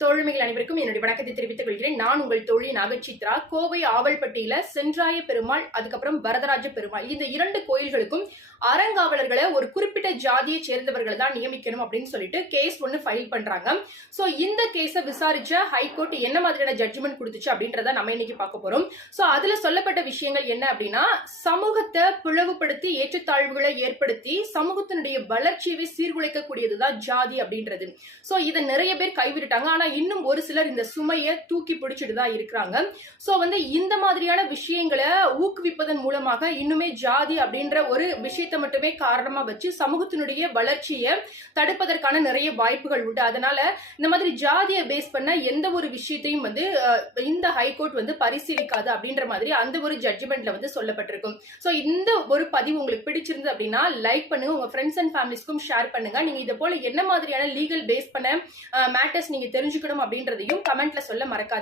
தோழமைகள் அனைவருக்கும் என்னுடைய வணக்கத்தை தெரிவித்துக் கொள்கிறேன். நான் உங்கள் தோழி நாகச்சித்ரா. கோவை ஆவல்பட்டியில சென்றாய பெருமாள், அதுக்கப்புறம் வரதராஜ பெருமாள், இந்த 2 கோயில்களுக்கும் அறங்காவலர்களை ஒரு குறிப்பிட்ட ஜாதியை சேர்ந்தவர்களை தான் நியமிக்கணும் அப்படின்னு சொல்லிட்டு கேஸ் ஒன்னு ஃபைல் பண்றாங்க. சோ இந்த கேஸை விசாரிச்ச ஹைகோர்ட் என்ன மாதிரியான ஜட்ஜ்மெண்ட் கொடுத்துச்சு அப்படின்றத நம்ம இன்னைக்கு பார்க்க போறோம். சோ அதுல சொல்லப்பட்ட விஷயங்கள் என்ன அப்படின்னா, சமூகத்தை பிளவுபடுத்தி ஏற்றத்தாழ்வுகளை ஏற்படுத்தி சமூகத்தினுடைய வளர்ச்சியை சீர்குலைக்கக்கூடியதுதான் ஜாதி அப்படின்றது. சோ இதை நிறைய பேர் கைவிட்டாங்க. ஆனா இன்னும் ஒரு சிலர் இந்த சுமையை தூக்கி பிடிச்சிட்டு தான் இருக்கிறாங்க. சோ இந்த மாதிரியான விஷயங்களை ஊக்குவிப்பதன் மூலமாக இன்னுமே ஜாதி அப்படின்ற ஒரு விஷயத்தை மட்டுமே காரணமா வச்சு சமூகத்தினுடைய வளர்ச்சியை தடுப்பதற்கான நிறைய வாய்ப்புகள் உண்டு. அதனால இந்த மாதிரி ஜாதியை பேஸ் பண்ண எந்த ஒரு விஷயத்தையும் இந்த ஹைகோர்ட் பரிசீலிக்காது அப்படின்ற மாதிரி அந்த ஒரு ஜட்ஜ்மெண்ட்ல சொல்லப்பட்டிருக்கும். சோ இந்த ஒரு பதிவு உங்களுக்கு பிடிச்சிருந்து அப்படின்னா லைக் பண்ணுங்க, உங்க ஃப்ரெண்ட்ஸ் அண்ட் ஃபேமிலிஸ்க்கும் ஷேர் பண்ணுங்க. நீங்க இதை போல என்ன மாதிரியான லீகல் பேஸ் பண்ண மேட்டர்ஸ் நீங்க தெரிஞ்சுக்கணும் அப்படின்றதையும் கமெண்ட்ல சொல்ல மறக்காது.